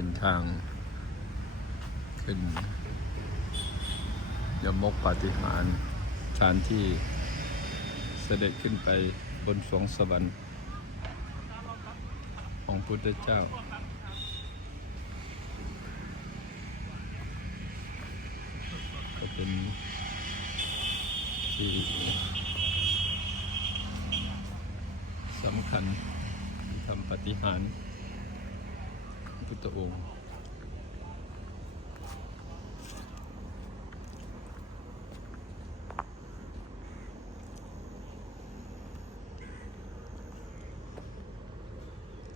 เป็นทาง ขึ้นยมกปาฏิหารสถานที่เสด็จขึ้นไปบนสวงสวรรค์ของพุทธเจ้าก็เป็นที่สำคัญที่ทำปฏิหาร พุทธองค์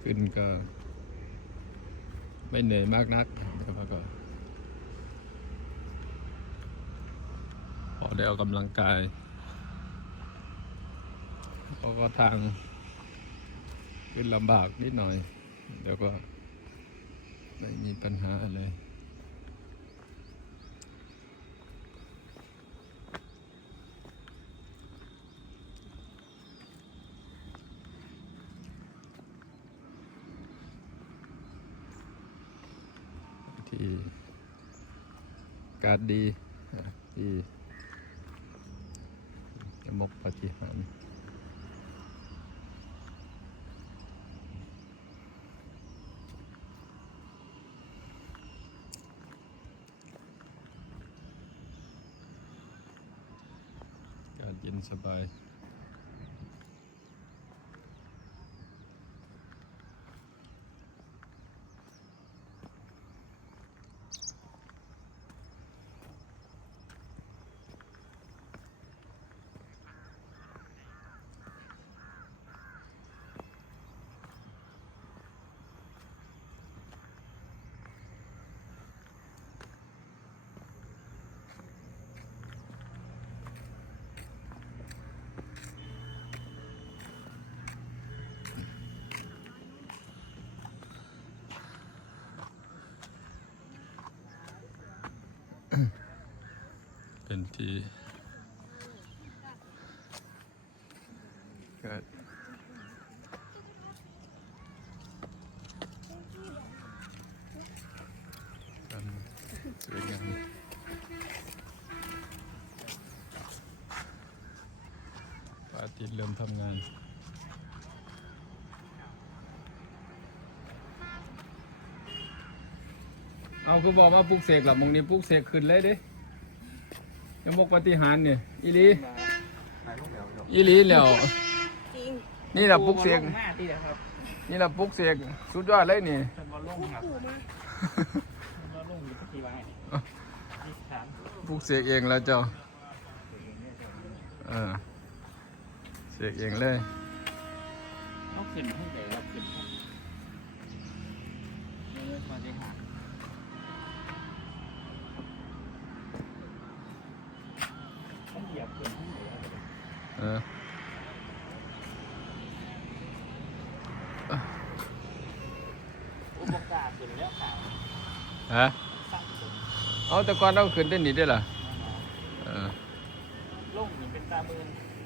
ขึ้นก็ไม่เหนื่อยมากนักแต่ว่าก็พอได้ออกกำลังกายเพราะก็ทางขึ้นลำบากนิดหน่อย เดี๋ยวก็ ไม่มีปัญหาอะไรที่กาศดีที่ยมกปฏิหาร อากาศเย็นสบาย ที่เกิดกันสวยงามพระอาทิตย์เริ่มทำงานเอาคือบอกว่าปลุกเสกหลับมงนี้ปลุกเสกขึ้นเลยดิ ยมกปฏิหารเนี่ยอีหลีอีหลีแล้วจริงนี่แหละปลุกเสกหน้าที่นะครับ นี่แหละปลุกเสกสุดยอดเลยนี่ท่านบอลลงครับขู่มาท่านบอลลงอยู่ที่ไว้ที่สามปลุกเสกเองแล้วเจ้าเออเสกเองเลยเอาขึ้นให้เลยครับขึ้นครับเมื่อมาได้หาต้องเหยียบขึ้นให้เลยครับ เออ อุปกรณ์ขึ้นแล้วข่าวฮะสร้างขึ้นเอาแต่ก่อนเราขึ้นได้หนีได้ล่ะเออ ลงนี่เป็นตาเบือน